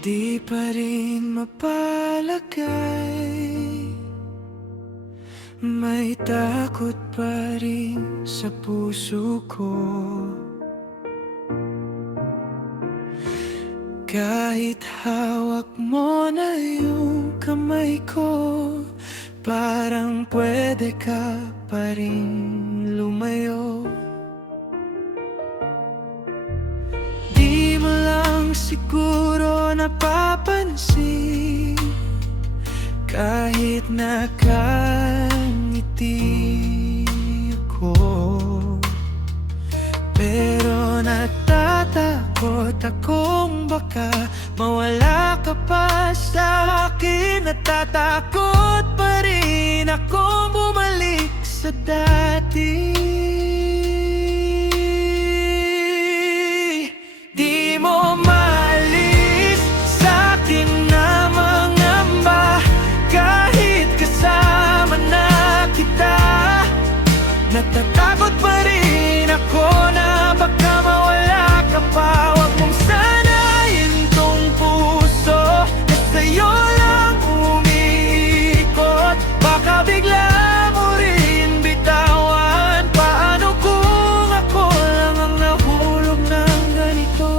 Di pa rin mapalagay, may takot pa rin sa puso ko. Kahit hawak mo na yung kamay ko, parang pwede ka pa rin lumayo. Di mo lang siguro napapansin, kahit nakangiti ako, pero natatakot akong baka mawala ka pa sa akin. Natatakot pa rin akong bumalik sa dati. Di mo maalis sa'kin na mangamba, kahit kasama na kita. Natatakot pa rin ako na baka mawala ka pa. Huwag mong sanayin tong puso na sa'yo lang umiikot. Baka bigla mo rin bitawan. Paano kung ako lang ang nahulog ng ganito?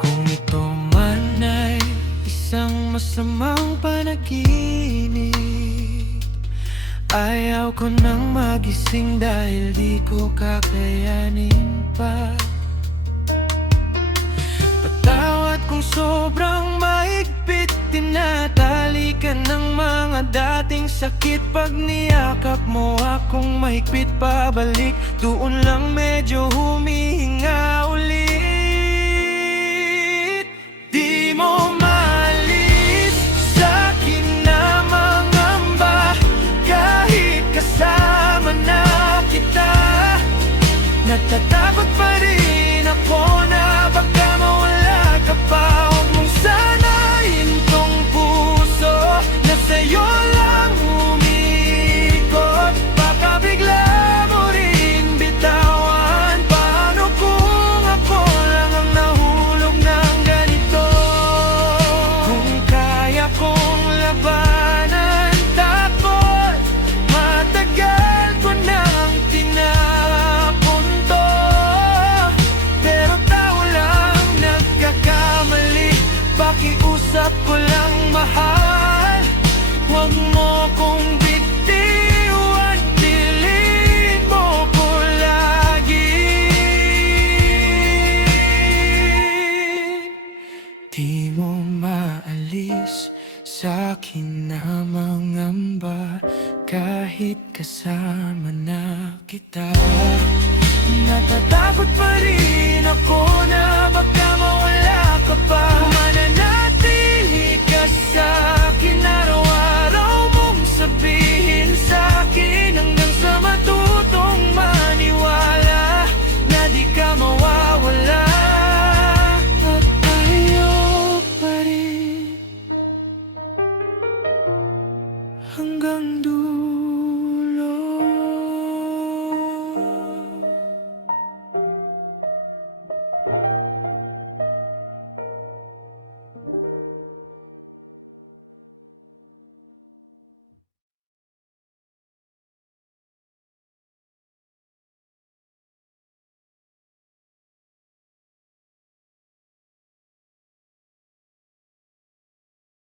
Kung ito man ay isang masamang panaginip, ayaw ko nang magising dahil di ko kakayanin pa. Patawad kung sobrang mahigpit, tinatali ka ng mga dating sakit. Pag niyakap mo akong mahigpit pabalik, doon lang medyo humihinga ulit. Di mo maalis sa'kin na mangamba, kahit kasama na kita. Natatakot pa rin ako na baka mawala ka pa. Huwag mong sanayin tong puso na sa'yo lang umiikot. Baka bigla mo rin bitawan. Paano kung ako lang ang nahulog ng ganito? Kung kaya kong labanan takot, matagal ko nang tinapon to. Pero tao lang nagkakamali, pakiusap ko lang mahal. Huwag mo kong bitiwan, dilin mo ko lagi. Di mo maalis sa'kin na mangamba, kahit kasama na kita. Natatakot pa rin ako na baka mawala ka pa.